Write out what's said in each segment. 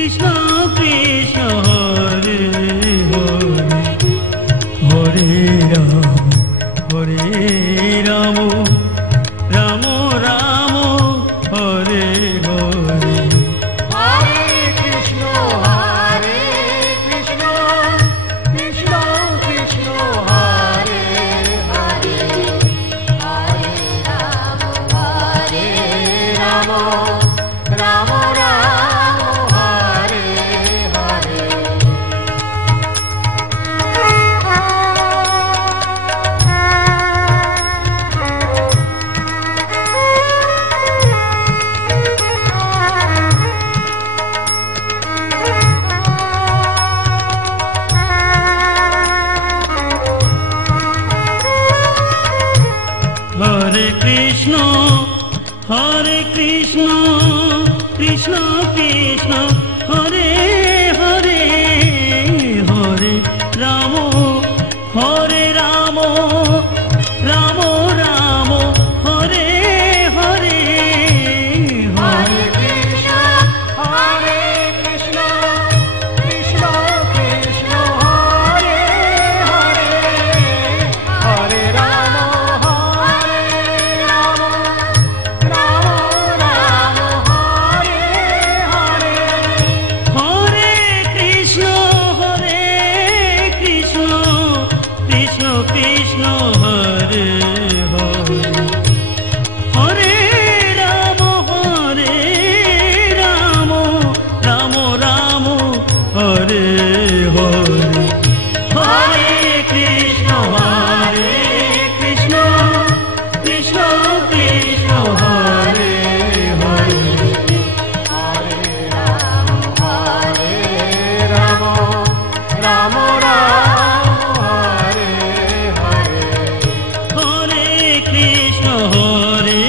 Krishna Krishna Hare Hare Hare Ram Ram Ram Hare Hare Hare Krishna Krishna Krishna Hare Hare Hare Ram Ram Ram Hare Hare Hare Krishna Krishna Krishna Hare Hare Hare Ram Ram Ram Hare Hare Hare Krishna Krishna Krishna Hare Hare Hare Ram Ram Hare Hare Hare Krishna Krishna Krishna Hare Hare Hare Ram Ram Hare Hare Hare Krishna Krishna Krishna Hare Hare Hare Ram Ram Hare Hare Hare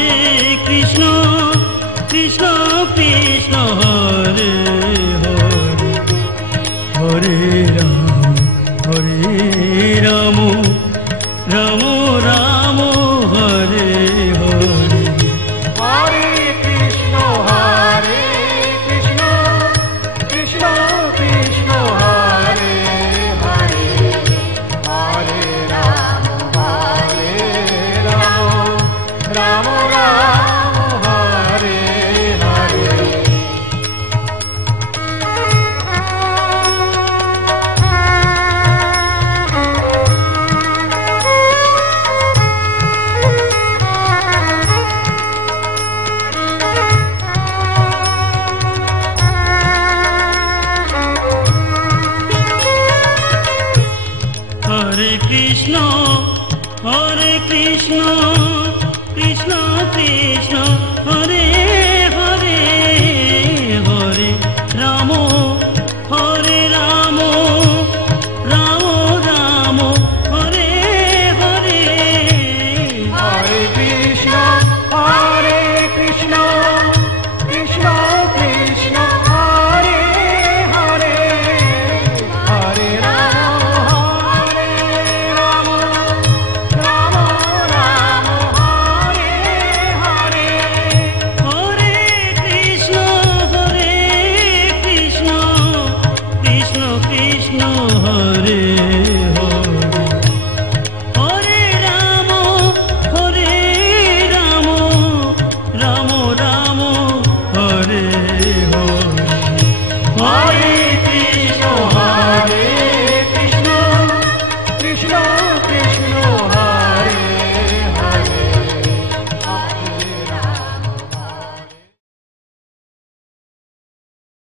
Krishna Krishna Krishna Hare Hare Hare Ram Ram Hare Hare Hare Krishna Krishna Krishna Hare Hare Hare Ram Ram Hare Hare Hare Krishna Krishna Krishna Hare Hare Hare Ram Ram Ram Hare Hare Hare Krishna Krishna Krishna Hare Hare Hare Ram Ram Hare Hare Hare Krishna Krishna Krishna Hare Hare Hare Ram Ram Hare Hare Hare